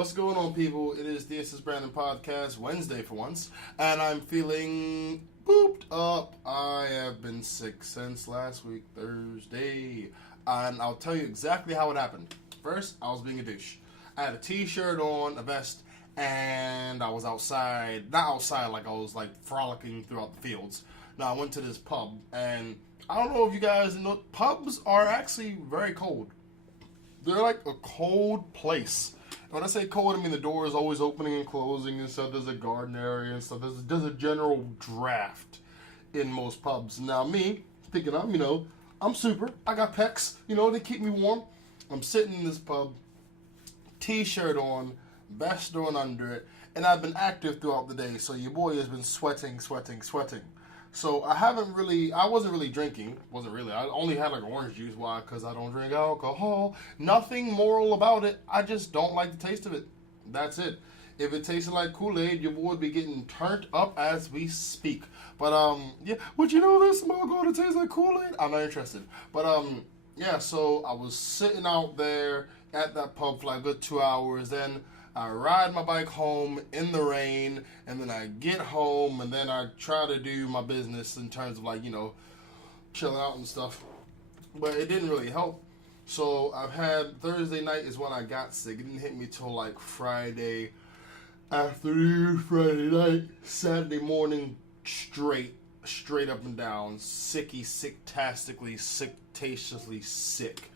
What's going on, people? It is the ItsJusBrandon Podcast, Wednesday for once, and I'm feeling booped up. I have been sick since last week, Thursday, and I'll tell you exactly how it happened. First, I was being a douche. I had a t-shirt on, a vest, and I was outside. Not outside, like I was like frolicking throughout the fields. Now, I went to this pub, and I don't know if you guys know, pubs are actually very cold. They're like a cold place. When I say cold, I mean the door is always opening and closing and stuff. There's a garden area and stuff. There's a general draft in most pubs. Now me, thinking I'm super. I got pecs. They keep me warm. I'm sitting in this pub, t-shirt on, vest on under it, and I've been active throughout the day. So your boy has been sweating. So I wasn't really drinking. I only had like orange juice. Why? Because I don't drink alcohol. Nothing moral about it. I just don't like the taste of it. That's it. If it tasted like Kool-Aid, your boy would be getting turned up as we speak. But, yeah. Would you know this smoke going to taste like Kool-Aid? I'm not interested. But, yeah, so I was sitting out there at that pub for like a good 2 hours. Then I ride my bike home in the rain, and then I get home, and then I try to do my business in terms of like, chilling out and stuff. But it didn't really help. So I've had Thursday night is when I got sick. It didn't hit me till like Friday afternoon, Friday night, Saturday morning, straight up and down, sicktastically, sicktatiously sick.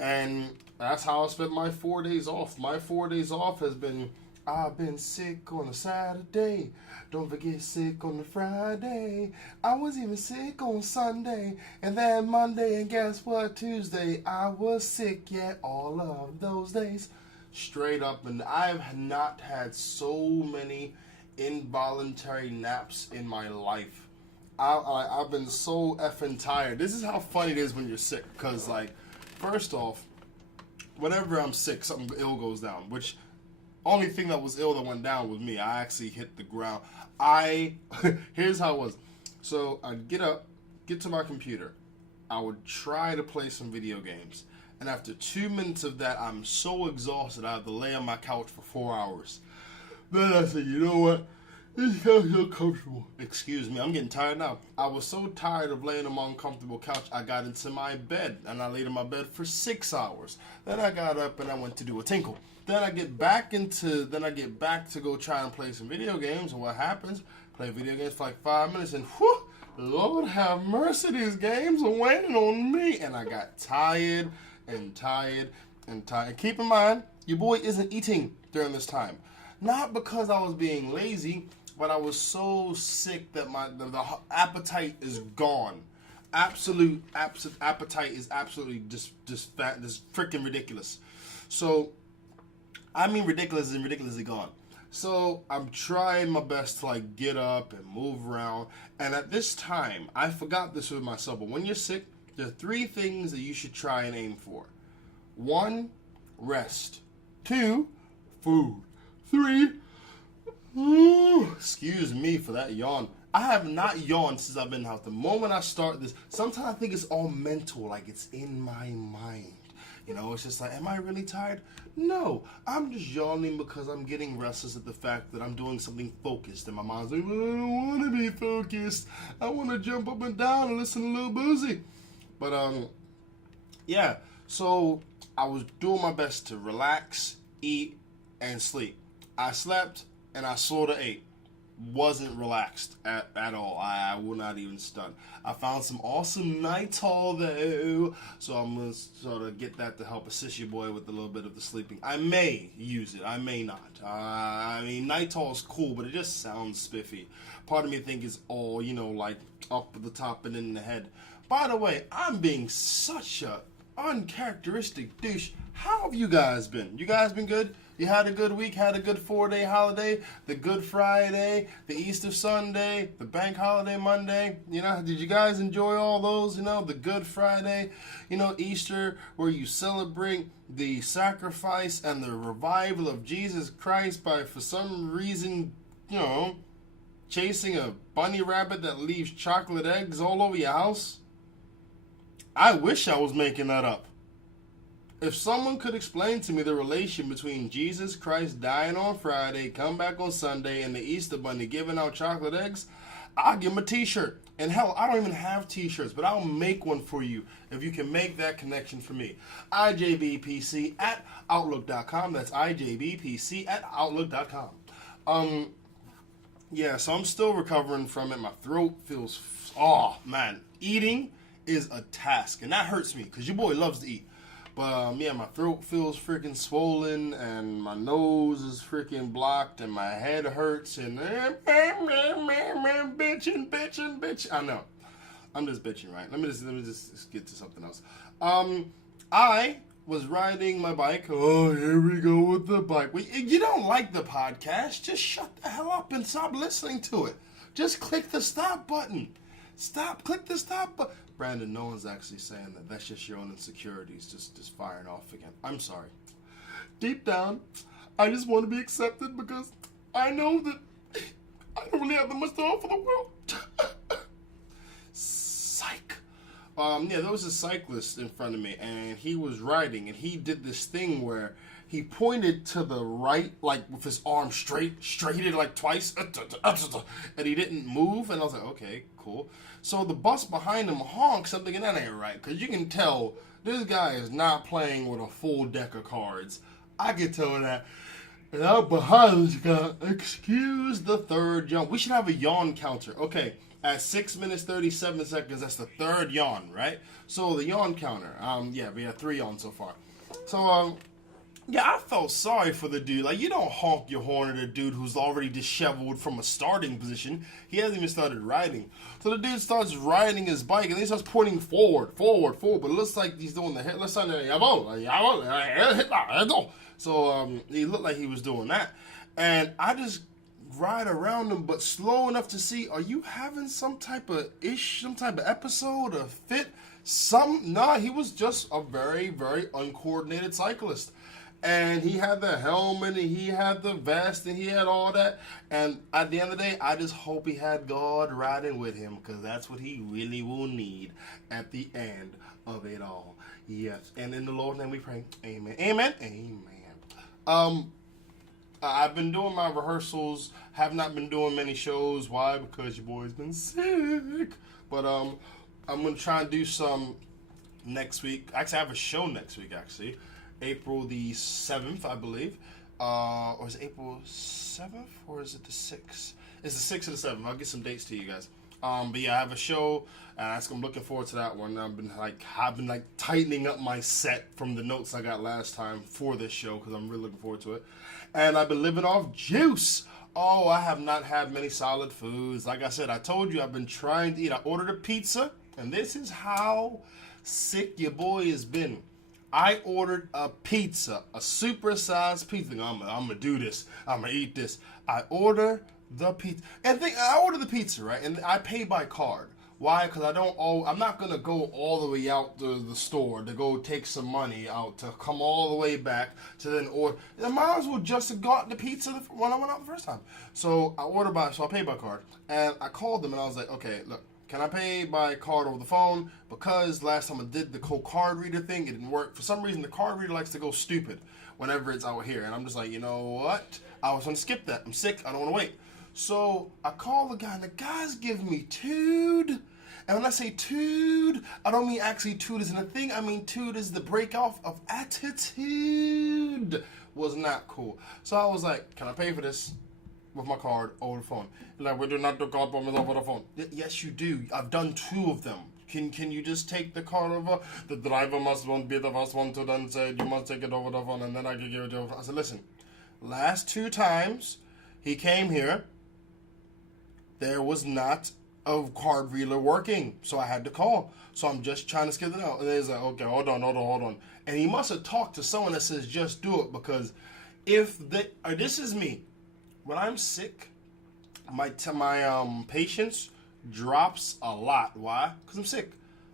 And that's how I spent my 4 days off. My 4 days off has been, I've been sick on a Saturday. Don't forget sick on a Friday. I was even sick on Sunday. And then Monday, and guess what? Tuesday, I was sick, all of those days. Straight up, and I've not had so many involuntary naps in my life. I've been so effing tired. This is how funny it is when you're sick, because first off, whenever I'm sick, something ill goes down, which only thing that was ill that went down was me. I actually hit the ground. Here's how it was. So I'd get up, get to my computer. I would try to play some video games. And after 2 minutes of that, I'm so exhausted, I have to lay on my couch for 4 hours. Then I said, you know what? This couch is so comfortable. Excuse me, I'm getting tired now. I was so tired of laying on my uncomfortable couch, I got into my bed, and I laid in my bed for 6 hours. Then I got up and I went to do a tinkle. Then I get back to go try and play some video games, and what happens? Play video games for like 5 minutes, and whew, Lord have mercy, these games are weighing on me. And I got tired. Keep in mind, your boy isn't eating during this time. Not because I was being lazy, but I was so sick that the appetite is gone. Absolute appetite is absolutely just fat, just freaking ridiculous. So, I mean ridiculous and ridiculously gone. So I'm trying my best to get up and move around. And at this time, I forgot this with myself, but when you're sick, there are 3 things that you should try and aim for. 1, rest. 2, food. 3, excuse me for that yawn. I have not yawned since I've been in the house. The moment I start this, sometimes I think it's all mental, like it's in my mind. It's just like, am I really tired? No, I'm just yawning because I'm getting restless at the fact that I'm doing something focused. And my mind's like, well, I don't want to be focused. I want to jump up and down and listen to Lil Boozy. But, yeah, so I was doing my best to relax, eat, and sleep. I slept, and I sort of ate. Wasn't relaxed at all. I will not even stun. I found some awesome Nitol, though, so I'm going to sort of get that to help assist your boy with a little bit of the sleeping. I may use it. I may not. Nitol is cool, but it just sounds spiffy. Part of me think it's all, up at the top and in the head. By the way, I'm being such a uncharacteristic douche. How have you guys been? You guys been good? You had a good week, had a good 4-day holiday, the Good Friday, the Easter Sunday, the Bank Holiday Monday. Did you guys enjoy all those? The Good Friday, Easter, where you celebrate the sacrifice and the revival of Jesus Christ by, for some reason, chasing a bunny rabbit that leaves chocolate eggs all over your house. I wish I was making that up. If someone could explain to me the relation between Jesus Christ dying on Friday, come back on Sunday, and the Easter Bunny giving out chocolate eggs, I'll give him a t-shirt. And hell, I don't even have t-shirts, but I'll make one for you if you can make that connection for me. IJBPC at Outlook.com. That's IJBPC at Outlook.com. Yeah, so I'm still recovering from it. My throat feels, oh man, eating is a task, and that hurts me because your boy loves to eat. But yeah, my throat feels freaking swollen, and my nose is freaking blocked, and my head hurts, and bitching. I know, I'm just bitching, right? Let me just get to something else. I was riding my bike. Oh, here we go with the bike. Wait, you don't like the podcast? Just shut the hell up and stop listening to it. Just click the stop button. Click the stop button. Brandon, no one's actually saying that. That's just your own insecurities just firing off again. I'm sorry. Deep down, I just want to be accepted because I know that I don't really have that much to offer the world. Psych. Yeah, there was a cyclist in front of me, and he was riding, and he did this thing where he pointed to the right, like with his arm straighted like twice, and he didn't move, and I was like, okay, cool. So the bus behind him honks, I'm thinking that ain't right, because you can tell this guy is not playing with a full deck of cards. I can tell that. And out behind this guy, excuse the third yawn. We should have a yawn counter. Okay, at 6 minutes 37 seconds, that's the third yawn, right? So the yawn counter, yeah, we have 3 yawns so far. So, yeah, I felt sorry for the dude. Like, you don't honk your horn at a dude who's already disheveled from a starting position. He hasn't even started riding. So the dude starts riding his bike, and then he starts pointing forward. But it looks like he's doing the head. Let's sign it. So he looked like he was doing that. And I just ride around him, but slow enough to see, are you having some type of episode, a fit? Nah, he was just a very, very uncoordinated cyclist. And he had the helmet, and he had the vest, and he had all that. And at the end of the day, I just hope he had God riding with him, because that's what he really will need at the end of it all. Yes. And in the Lord's name we pray. Amen. Amen. Amen. I've been doing my rehearsals, have not been doing many shows. Why? Because your boy's been sick. But I'm going to try and do some next week. Actually, I have a show next week, actually. April the 7th, I believe. Or is it April 7th? Or is it the 6th? It's the 6th or the 7th. I'll get some dates to you guys. But yeah, I have a show, and I'm looking forward to that one. I've been tightening up my set from the notes I got last time for this show, because I'm really looking forward to it. And I've been living off juice. Oh, I have not had many solid foods. Like I said, I told you I've been trying to eat. I ordered a pizza, and this is how sick your boy has been. I ordered a pizza, a supersized pizza. I'm gonna do this. I'm gonna eat this. I order the pizza, and I order the pizza, right? And I pay by card. Why? Because I'm not gonna go all the way out to the store to go take some money out to come all the way back to then order. I might as well just have gotten the pizza when I went out the first time. So I pay by card, and I called them and I was like, okay, look. Can I pay by card over the phone? Because last time I did the whole card reader thing, it didn't work. For some reason, the card reader likes to go stupid whenever it's out here. And I'm just like, you know what? I was going to skip that. I'm sick. I don't want to wait. So I call the guy, and the guy's giving me tood. And when I say tood, I don't mean actually tood is in a thing. I mean tood is the break off of attitude. Was not cool. So I was like, can I pay for this with my card over the phone? Like, we do not do card payments over the phone. Yes, you do. I've done 2 of them. Can you just take the card over? The driver must be the first one to then say, you must take it over the phone, and then I can give it to you. I said, listen, last 2 times he came here, there was not a card reader working, so I had to call. So I'm just trying to skip it out. And he's like, okay, hold on. And he must have talked to someone that says, just do it, because this is me. When I'm sick, my patience drops a lot. Why? Because I'm sick.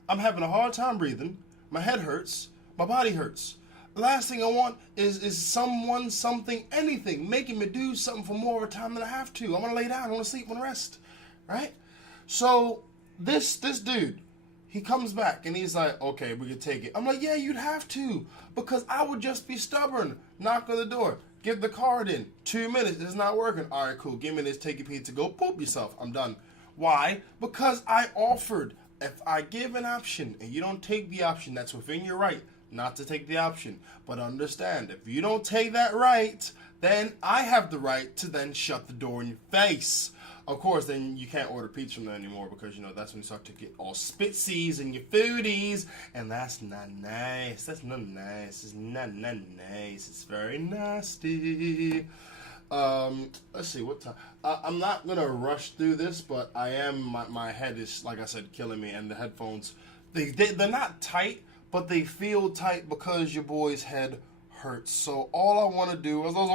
I'm having a hard time breathing. My head hurts. My body hurts. The last thing I want is someone, something, anything making me do something for more of a time than I have to. I want to lay down. I want to sleep. I want to rest. Right? So this dude, He comes back and he's like, okay, we can take it. I'm like, yeah, you'd have to, because I would just be stubborn. Knock on the door, give the card in. 2 minutes, it's not working. All right, cool. Give me this, take your pizza, go poop yourself. I'm done. Why? Because I offered. If I give an option and you don't take the option, that's within your right not to take the option. But understand, if you don't take that right, then I have the right to then shut the door in your face. Of course, then you can't order pizza from there anymore because, that's when you start to get all spitsies and your foodies, and that's not nice. That's not nice. It's not nice. It's very nasty. Let's see, what time? I'm not going to rush through this, but I am, my head is, like I said, killing me, and the headphones, they're not tight, but they feel tight because your boy's head hurts. So all I want to do is, all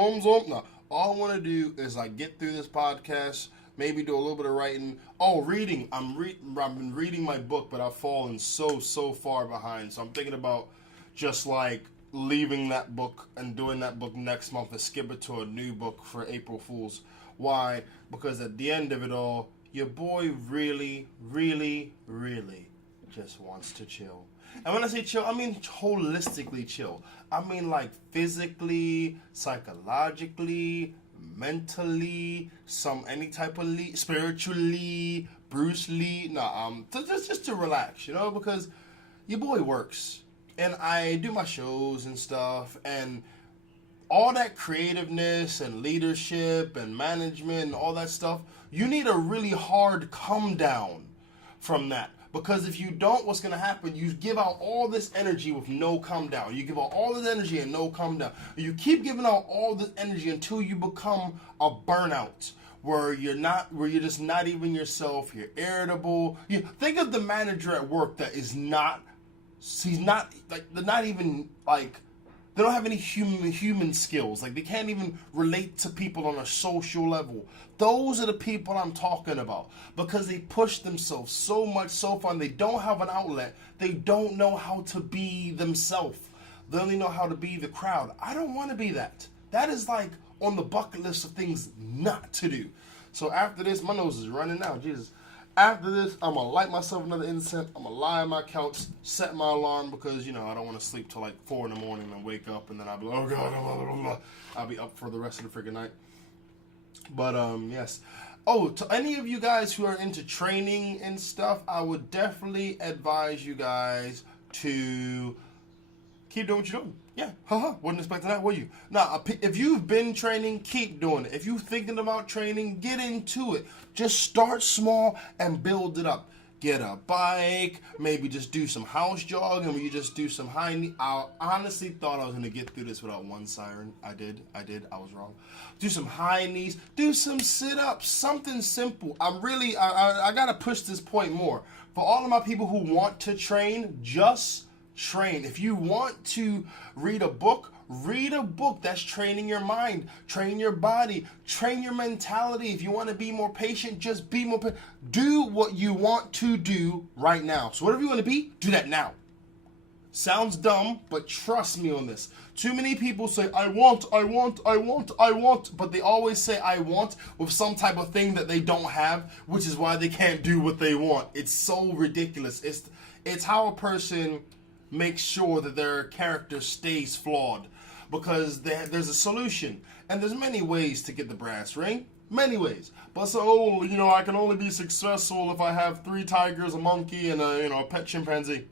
I want to do is get through this podcast, maybe do a little bit of writing. Oh, reading. I've been reading my book, but I've fallen so far behind. So I'm thinking about just leaving that book and doing that book next month and skip it to a new book for April Fools. Why? Because at the end of it all, your boy really, really, really just wants to chill. And when I say chill, I mean holistically chill. I mean physically, psychologically, mentally, any type of spiritually, Bruce Lee. Just to relax, because your boy works. And I do my shows and stuff, and all that creativeness and leadership and management and all that stuff, you need a really hard come down from that. Because if you don't, what's going to happen, you give out all this energy with no come down. You give out all this energy and no come down. You keep giving out all this energy until you become a burnout, where you're just not even yourself. You're irritable. Think of the manager at work that is not. He's not they're not even they don't have any human skills. They can't even relate to people on a social level. Those are the people I'm talking about, because they push themselves so much, so far, and they don't have an outlet. They don't know how to be themselves. They only know how to be the crowd. I don't want to be that. That is on the bucket list of things not to do. So after this, my nose is running now. Jesus. After this, I'm going to light myself another incense. I'm going to lie on my couch, set my alarm, because, I don't want to sleep till 4 in the morning and wake up, and then I'll be like, oh, God, I'll be up for the rest of the freaking night. But, yes. Oh, to any of you guys who are into training and stuff, I would definitely advise you guys to keep doing what you're doing. Yeah, wasn't expecting that, were you? Now, if you've been training, keep doing it. If you're thinking about training, get into it. Just start small and build it up. Get a bike, maybe just do some house jogging, or you just do some high knee. I honestly thought I was going to get through this without one siren. I did, I was wrong. Do some high knees, do some sit-ups, something simple. I got to push this point more. For all of my people who want to train, just train. If you want to read a book that's training your mind, train your body, train your mentality. If you want to be more patient, just be more patient. Do what you want to do right now. So whatever you want to be, do that now. Sounds dumb, but trust me on this. Too many people say, I want, but they always say I want with some type of thing that they don't have, which is why they can't do what they want. It's so ridiculous. It's how a person make sure that their character stays flawed, because there's a solution, and there's many ways to get the brass ring, many ways. But so, I can only be successful if I have 3 tigers, a monkey, and a pet chimpanzee.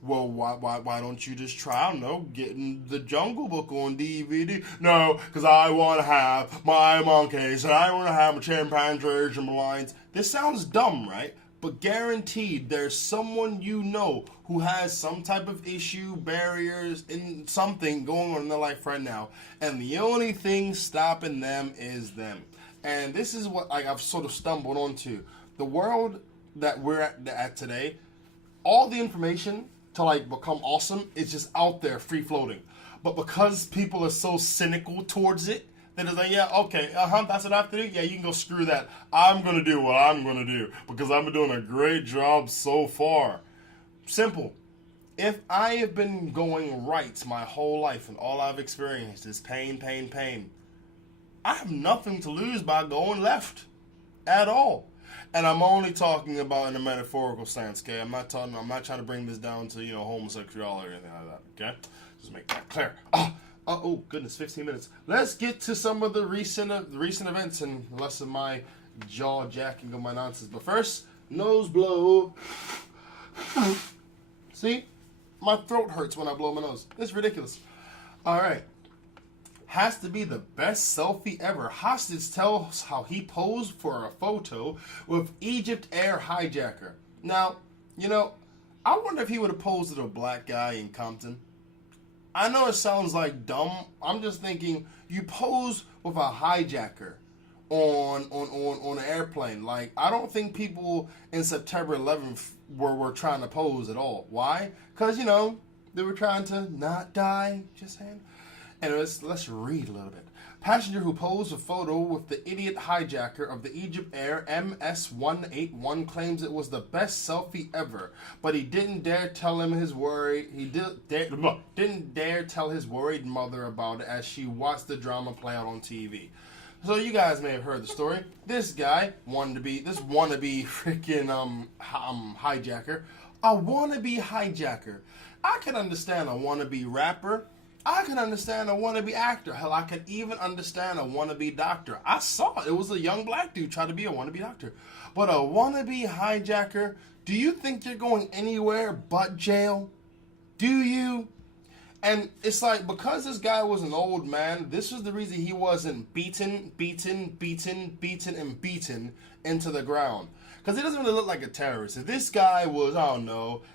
Well, why don't you just try, I don't know, getting the Jungle Book on DVD? No, because I want to have my monkeys, and I want to have my chimpanzees and my lions. This sounds dumb, right? But guaranteed, there's someone who has some type of issue, barriers, and something going on in their life right now. And the only thing stopping them is them. And this is what I've sort of stumbled onto. The world that we're at today, all the information to become awesome is just out there, free floating. But because people are so cynical towards it, that is yeah, okay, that's what I have to do? Yeah, you can go screw that. I'm going to do what I'm going to do because I've been doing a great job so far. Simple. If I have been going right my whole life and all I've experienced is pain, I have nothing to lose by going left at all. And I'm only talking about in a metaphorical sense, okay? I'm not trying to bring this down to, homosexuality or anything like that, okay? Just make that clear. Oh, goodness, 15 minutes. Let's get to some of the recent events and less of my jaw jacking of my nonsense. But first, nose blow. See? My throat hurts when I blow my nose. It's ridiculous. All right. Has to be the best selfie ever. Hostage tells how he posed for a photo with Egypt Air hijacker. Now, I wonder if he would have posed with a black guy in Compton. I know it sounds like dumb. I'm just thinking you pose with a hijacker on an airplane. Like, I don't think people in September 11th were trying to pose at all. Why? Because, they were trying to not die. Just saying. Anyways, let's read a little bit. Passenger who posed a photo with the idiot hijacker of the Egypt Air MS-181 claims it was the best selfie ever, but he didn't dare tell him his worry. He didn't dare tell his worried mother about it as she watched the drama play out on TV. So you guys may have heard the story. This guy wannabe freaking hijacker, a wannabe hijacker. I can understand a wannabe rapper. I can understand a wannabe actor. Hell, I can even understand a wannabe doctor. I saw it. It was a young black dude trying to be a wannabe doctor. But a wannabe hijacker, do you think you're going anywhere but jail? Do you? And it's like, because this guy was an old man, this was the reason he wasn't beaten into the ground. Because he doesn't really look like a terrorist. If this guy was,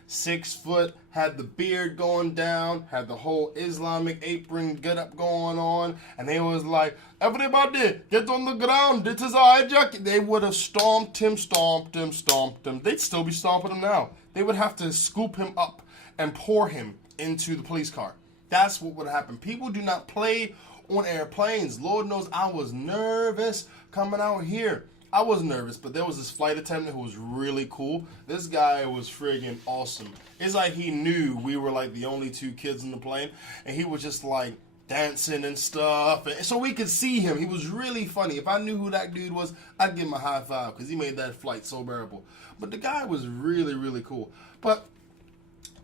6 foot, had the beard going down, had the whole Islamic apron get up going on, and they was like, everybody, get on the ground, this is a hijack. They would have stomped him. They'd still be stomping him now. They would have to scoop him up and pour him into the police car. That's what would happen. People do not play on airplanes. Lord knows I was nervous coming out here. I was nervous, but there was this flight attendant who was really cool. This guy was friggin' awesome. It's like he knew we were like the only 2 kids in the plane, and he was just like dancing and stuff. And so we could see him. He was really funny. If I knew who that dude was, I'd give him a high five because he made that flight so bearable. But the guy was really, really cool. But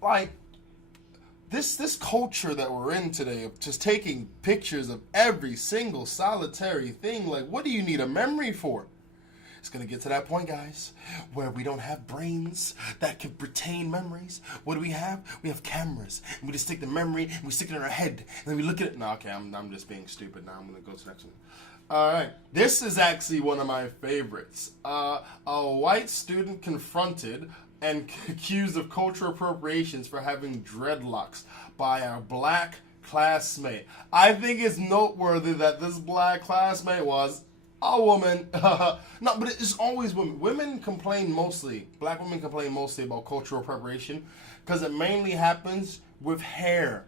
like, this culture that we're in today of just taking pictures of every single solitary thing, like, what do you need a memory for? It's going to get to that point, guys, where we don't have brains that can retain memories. What do we have? We have cameras. And we just take the memory and we stick it in our head. And then we look at it. No, okay, I'm just being stupid. Now I'm going to go to the next one. All right. This is actually one of my favorites. A white student confronted and accused of cultural appropriations for having dreadlocks by a black classmate. I think it's noteworthy that this black classmate was a woman. No, but it's always women. Black women complain mostly about cultural appropriation because it mainly happens with hair.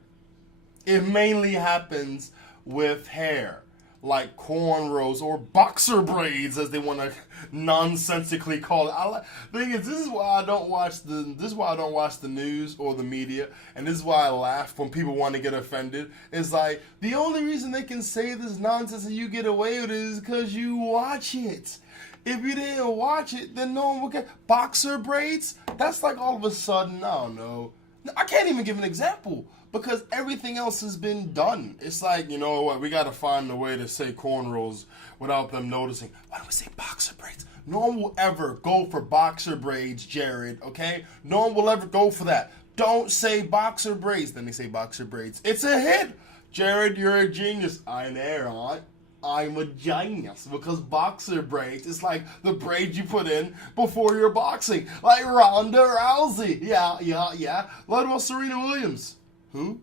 Like cornrows or boxer braids, as they want to nonsensically call it. The thing is, this is why I don't watch the news or the media, and this is why I laugh when people want to get offended. It's like, the only reason they can say this nonsense and you get away with it is because you watch it. If you didn't watch it, then no one would get boxer braids. That's like all of a sudden, I don't know. I can't even give an example, because everything else has been done. It's like, you know what, we got to find a way to say cornrows without them noticing. Why don't we say boxer braids? No one will ever go for boxer braids, Jared, okay? No one will ever go for that. Don't say boxer braids. Then they say boxer braids. It's a hit. Jared, you're a genius. I know, right? I'm a genius, because boxer braids is like the braids you put in before you're boxing. Like Ronda Rousey. Yeah. What about Serena Williams? Who?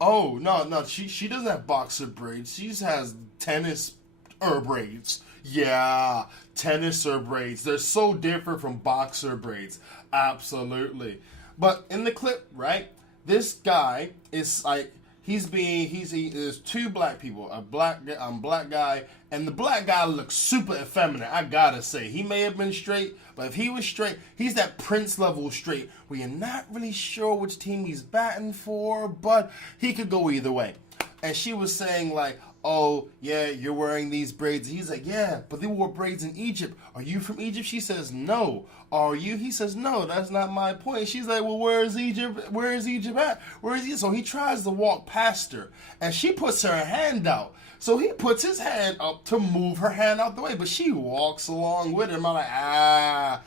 Oh, no, she doesn't have boxer braids. She just has tennis braids. Yeah, tennis braids. They're so different from boxer braids. Absolutely. But in the clip, right, this guy is like, there's 2 black people, a black guy, and the black guy looks super effeminate, I gotta say. He may have been straight, but if he was straight, he's that Prince level straight, where you're not really sure which team he's batting for, but he could go either way. And she was saying like, oh, yeah, you're wearing these braids. He's like, yeah, but they wore braids in Egypt. Are you from Egypt? She says, no. Are you? He says, no, that's not my point. She's like, well, where is Egypt? Where is Egypt at? Where is he? So he tries to walk past her, and she puts her hand out. So he puts his hand up to move her hand out the way, but she walks along with him. I'm like,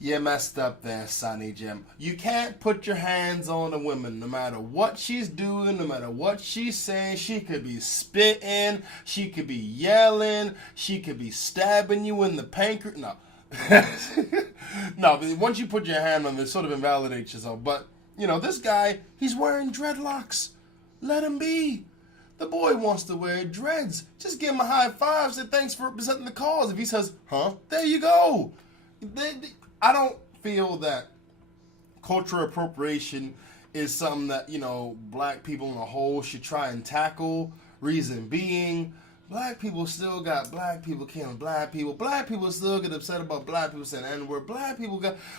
you messed up there, Sonny Jim. You can't put your hands on a woman, no matter what she's doing, no matter what she's saying. She could be spitting, she could be yelling, she could be stabbing you in the pancreas. No. No, but once you put your hand on it, sort of invalidates yourself. But, this guy, he's wearing dreadlocks. Let him be. The boy wants to wear dreads. Just give him a high five, say thanks for representing the cause. If he says, huh, there you go. I don't feel that cultural appropriation is something that, black people in a whole should try and tackle. Reason being, black people still got black people killing black people. Black people still get upset about black people saying N-word.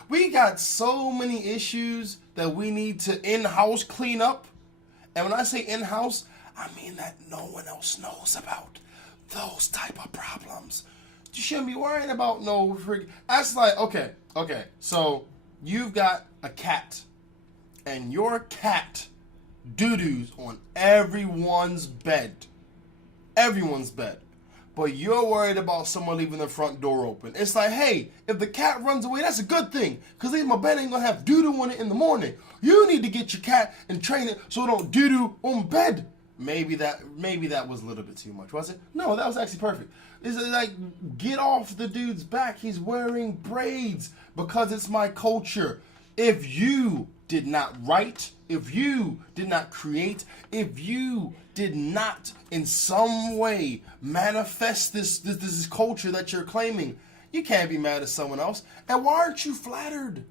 We got so many issues that we need to in-house clean up. And when I say in-house, I mean that no one else knows about those type of problems. You shouldn't be worrying about no freak. That's like, okay, so you've got a cat, and your cat doo-doos on everyone's bed. But you're worried about someone leaving the front door open. It's like, hey, if the cat runs away, that's a good thing, because my bed ain't gonna have doo-doo on it in the morning. You need to get your cat and train it so it don't doo-doo on bed. Maybe that was a little bit too much, was it? No, that was actually perfect. It's like, get off the dude's back. He's wearing braids because it's my culture. If you did not write, if you did not create, if you did not in some way manifest this culture that you're claiming, you can't be mad at someone else. And why aren't you flattered?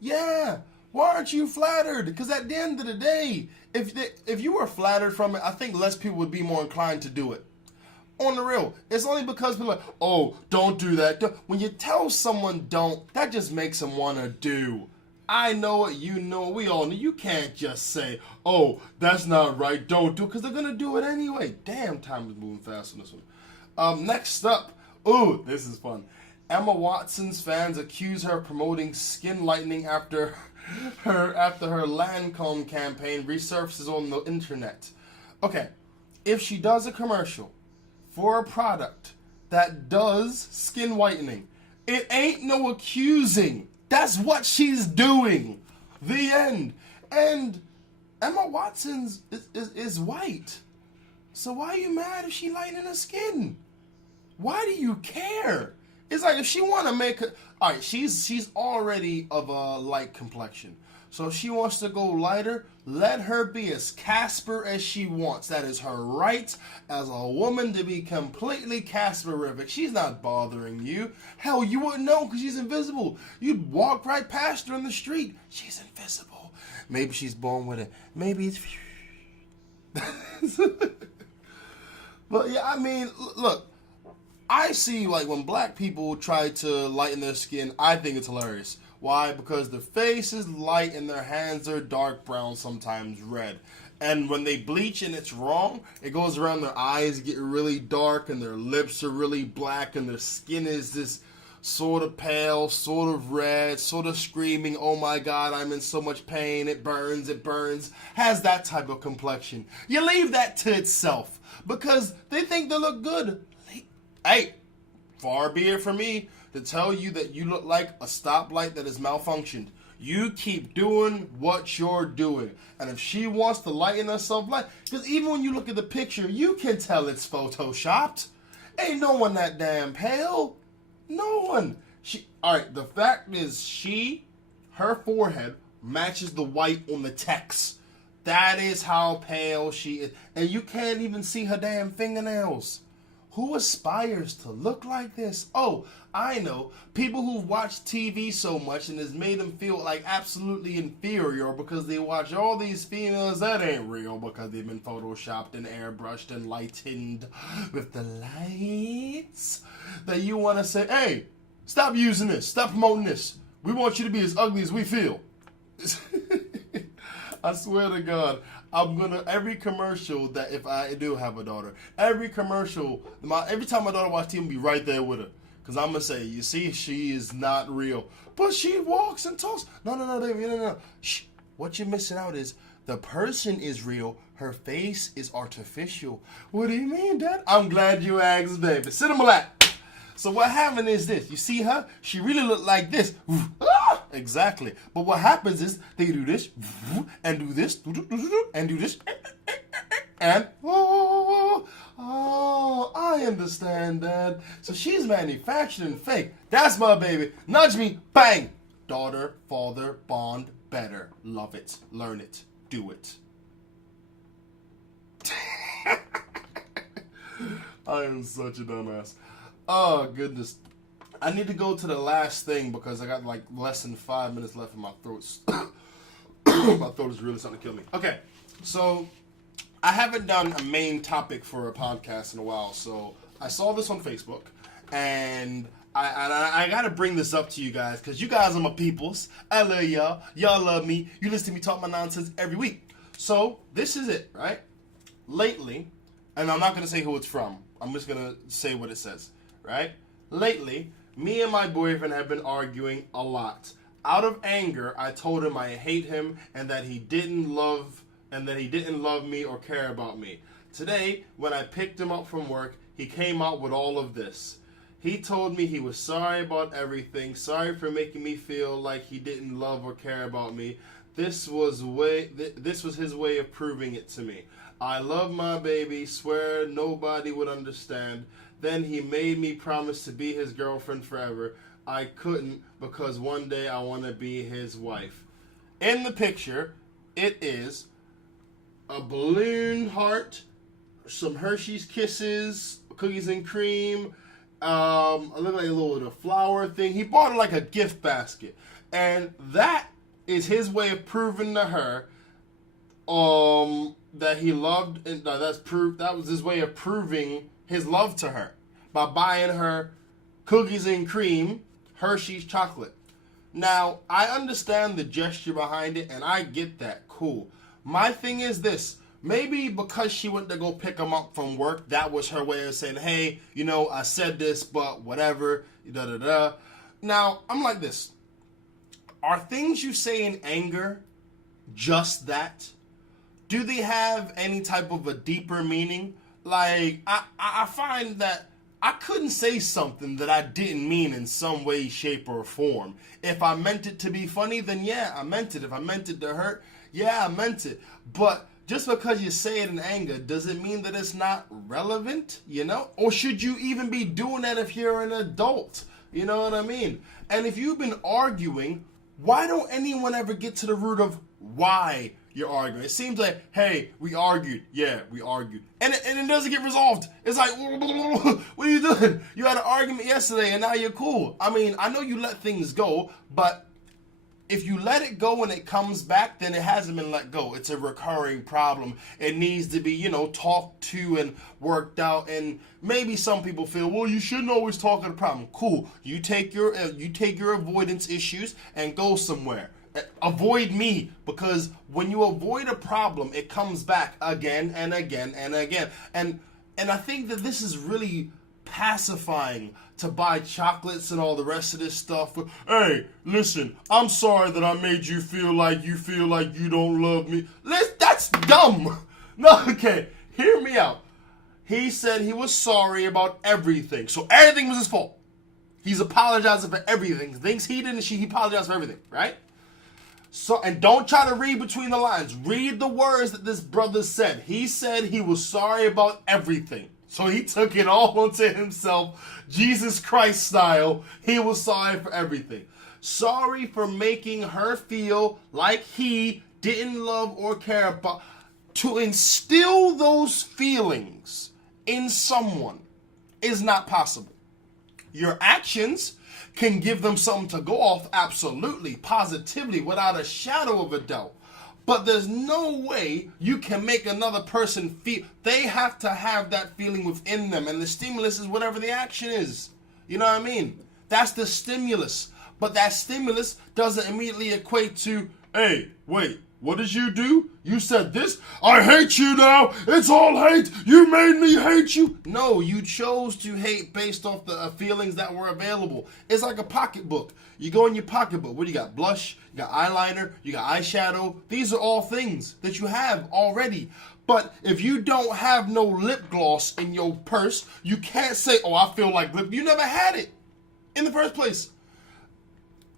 Yeah. Why aren't you flattered? Because at the end of the day, if you were flattered from it, I think less people would be more inclined to do it. On the real, it's only because people are like, oh, don't do that. When you tell someone don't, that just makes them want to do. I know it, you know it, we all know. You can't just say, oh, that's not right, don't do it, because they're going to do it anyway. Damn, time is moving fast on this one. Next up, ooh, this is fun. Emma Watson's fans accuse her of promoting skin lightening after her Lancome campaign resurfaces on the internet. Okay, if she does a commercial for a product that does skin whitening, it ain't no accusing. That's what she's doing. The end. And Emma Watson's is white. So why are you mad if she lightening her skin? Why do you care? It's like if she want to make her... Alright, she's already of a light complexion. So if she wants to go lighter, let her be as Casper as she wants. That is her right as a woman to be completely Casperific. She's not bothering you. Hell, you wouldn't know because she's invisible. You'd walk right past her in the street. She's invisible. Maybe she's born with it. Maybe it's... But yeah, I mean, look. I see, like, when black people try to lighten their skin, I think it's hilarious. Why? Because their face is light and their hands are dark brown, sometimes red. And when they bleach and it's wrong, it goes around their eyes get really dark and their lips are really black and their skin is this sort of pale, sort of red, sort of screaming, oh my God, I'm in so much pain, it burns, has that type of complexion. You leave that to itself because they think they look good. Hey, far be it from me to tell you that you look like a stoplight that has malfunctioned. You keep doing what you're doing. And if she wants to lighten herself, because even when you look at the picture, you can tell it's photoshopped. Ain't no one that damn pale. No one. Alright, the fact is her forehead matches the white on the text. That is how pale she is. And you can't even see her damn fingernails. Who aspires to look like this? Oh, I know. People who've watched TV so much and has made them feel like absolutely inferior because they watch all these females that ain't real because they've been photoshopped and airbrushed and lightened with the lights. That you want to say, hey, stop using this. Stop promoting this. We want you to be as ugly as we feel. I swear to God, every commercial that if I do have a daughter, every commercial, every time my daughter watches TV, I'm be right there with her. Because I'm going to say, you see, she is not real. But she walks and talks. No, baby, no. Shh. What you're missing out is the person is real. Her face is artificial. What do you mean, Dad? I'm glad you asked, baby. Sit on my lap. So what happened is this. You see her? She really looked like this. Exactly. But what happens is they do this and do this and do this and I understand, Dad. So she's manufacturing fake. That's my baby. Nudge me. Bang. Daughter, father, bond, better. Love it. Learn it. Do it. I am such a dumbass. Oh, goodness. I need to go to the last thing because I got like less than 5 minutes left in my throat. My throat is really starting to kill me. Okay, so I haven't done a main topic for a podcast in a while, so I saw this on Facebook, and I got to bring this up to you guys because you guys are my peoples. I love y'all. Y'all love me. You listen to me talk my nonsense every week. So this is it, right? Lately, and I'm not going to say who it's from. I'm just going to say what it says, right? Lately, me and my boyfriend have been arguing a lot. Out of anger, I told him I hate him and that he didn't love me or care about me. Today, when I picked him up from work, he came out with all of this. He told me he was sorry about everything, sorry for making me feel like he didn't love or care about me. This was his way of proving it to me. I love my baby, swear nobody would understand. Then he made me promise to be his girlfriend forever. I couldn't because one day I want to be his wife. In the picture, it is a balloon heart, some Hershey's Kisses, cookies and cream, it looked like a little flower thing. He bought it like a gift basket. And that is his way of proving to her that he loved, and that was his way of proving his love to her by buying her cookies and cream, Hershey's chocolate. Now, I understand the gesture behind it, and I get that. Cool. My thing is this. Maybe because she went to go pick him up from work, that was her way of saying, hey, I said this, but whatever, da-da-da. Now, I'm like this. Are things you say in anger just that? Do they have any type of a deeper meaning? Like, I find that I couldn't say something that I didn't mean in some way, shape, or form. If I meant it to be funny, then yeah, I meant it. If I meant it to hurt, yeah, I meant it. But just because you say it in anger, does it mean that it's not relevant, Or should you even be doing that if you're an adult? You know what I mean? And if you've been arguing, why don't anyone ever get to the root of why you're arguing? It seems like, hey, we argued. Yeah, we argued. And it doesn't get resolved. It's like, what are you doing? You had an argument yesterday and now you're cool. I mean, I know you let things go, but if you let it go and it comes back, then it hasn't been let go. It's a recurring problem. It needs to be, talked to and worked out. And maybe some people feel, well, you shouldn't always talk at a problem. Cool. You take your avoidance issues and go somewhere. Avoid me, because when you avoid a problem, it comes back again and again and again. And I think that this is really pacifying to buy chocolates and all the rest of this stuff. Hey, listen, I'm sorry that I made you feel like you don't love me. That's dumb. No, okay, hear me out. He said he was sorry about everything. So everything was his fault. He's apologizing for everything. Things he did and he apologized for everything, right? So, and don't try to read between the lines. Read the words that this brother said. He said he was sorry about everything. So he took it all onto himself, Jesus Christ style. He was sorry for everything. Sorry for making her feel like he didn't love or care about. To instill those feelings in someone is not possible. Your actions can give them something to go off, absolutely, positively, without a shadow of a doubt. But there's no way you can make another person feel. They have to have that feeling within them, and the stimulus is whatever the action is. You know what I mean? That's the stimulus. But that stimulus doesn't immediately equate to, hey, wait, What did you do? You said this? I hate you now. It's all hate. You made me hate you. No, you chose to hate based off the feelings that were available. It's like a pocketbook. You go in your pocketbook. What do you got? Blush, you got eyeliner, you got eyeshadow. These are all things that you have already. But if you don't have no lip gloss in your purse, you can't say, oh, I feel like lip. You never had it in the first place.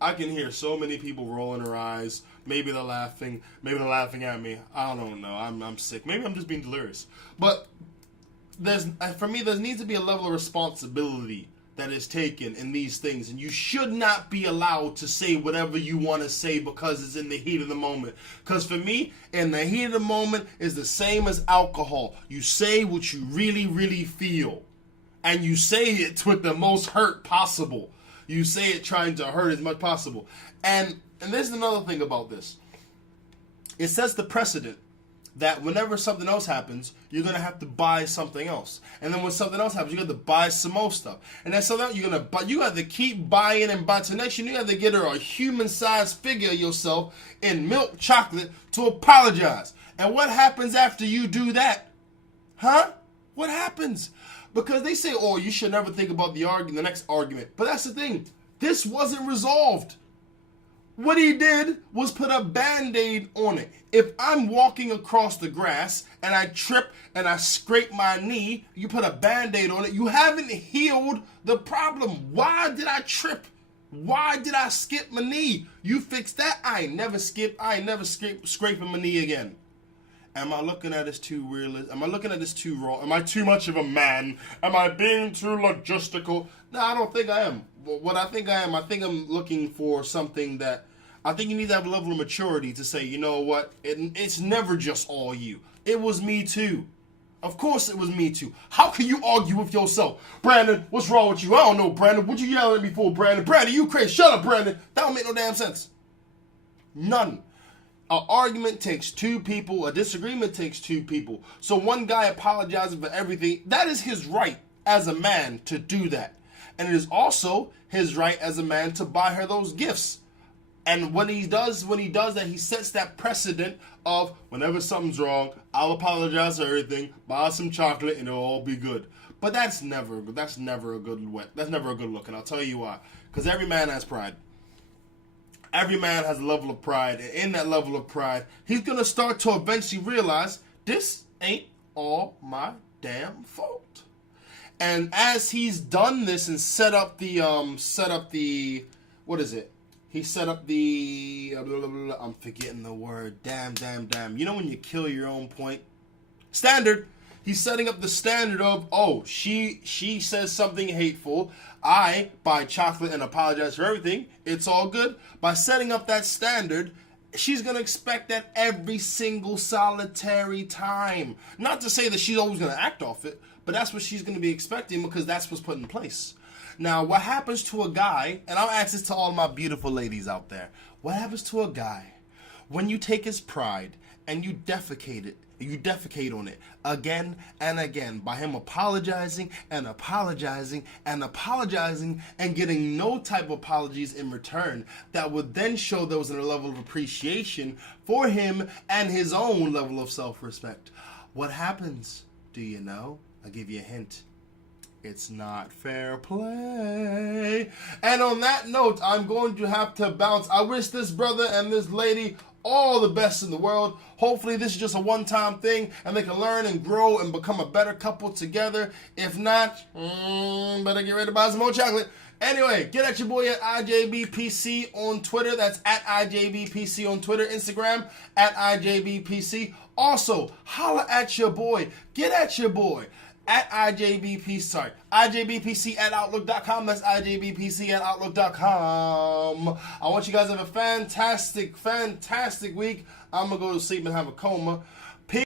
I can hear so many people rolling their eyes. Maybe they're laughing. Maybe they're laughing at me. I don't know. I'm sick. Maybe I'm just being delirious. But for me, there needs to be a level of responsibility that is taken in these things. And you should not be allowed to say whatever you want to say because it's in the heat of the moment. Because for me, in the heat of the moment is the same as alcohol. You say what you really, really feel. And you say it with the most hurt possible. You say it trying to hurt as much possible. And there's another thing about this. It sets the precedent that whenever something else happens, you're going to have to buy something else. And then when something else happens, you got to buy some more stuff. And then something else, you got to keep buying and buying. So next you have to get her a human-sized figure of yourself in milk chocolate to apologize. And what happens after you do that? Huh? What happens? Because they say, oh, you should never think about the next argument. But that's the thing. This wasn't resolved. What he did was put a Band-Aid on it. If I'm walking across the grass and I trip and I scrape my knee, you put a Band-Aid on it. You haven't healed the problem. Why did I trip? Why did I skip my knee? You fix that. I ain't never scraping my knee again. Am I looking at this too realistic? Am I looking at this too raw? Am I too much of a man? Am I being too logistical? No, I don't think I am. What I think I am looking for something that I think you need to have a level of maturity to say, you know what? It's never just all you. It was me too. Of course it was me too. How can you argue with yourself? Brandon, what's wrong with you? I don't know, Brandon. What you yelling at me for, Brandon? Brandon, you crazy. Shut up, Brandon. That don't make no damn sense. None. An argument takes two people. A disagreement takes two people. So one guy apologizing for everything, that is his right as a man to do that. And it is also his right as a man to buy her those gifts. And when he does that, he sets that precedent of whenever something's wrong, I'll apologize for everything, buy some chocolate, and it'll all be good. But that's never a good look, and I'll tell you why. Because every man has pride. Every man has a level of pride, and in that level of pride, he's gonna start to eventually realize this ain't all my damn fault. And as he's done this and set up the what is it? He set up the I'm forgetting the word. Damn. You know when you kill your own point? Standard. He's setting up the standard of, oh, she says something hateful. I buy chocolate and apologize for everything. It's all good. By setting up that standard, she's going to expect that every single solitary time. Not to say that she's always going to act off it, but that's what she's going to be expecting because that's what's put in place. Now, what happens to a guy, and I'll ask this to all my beautiful ladies out there. What happens to a guy when you take his pride and you defecate on it again and again by him apologizing and apologizing and apologizing and getting no type of apologies in return that would then show there was a level of appreciation for him and his own level of self-respect? What happens? Do you know? I'll give you a hint. It's not fair play. And on that note, I'm going to have to bounce. I wish this brother and this lady all the best in the world. Hopefully this is just a one-time thing and they can learn and grow and become a better couple together. If not, better get ready to buy some more chocolate. Anyway, get at your boy at IJBPC on Twitter. That's at IJBPC on Twitter. Instagram at IJBPC. Also, holla at your boy. Get at your boy. At IJBPC at Outlook.com. That's IJBPC at Outlook.com. I want you guys to have a fantastic week. I'm going to go to sleep and have a coma.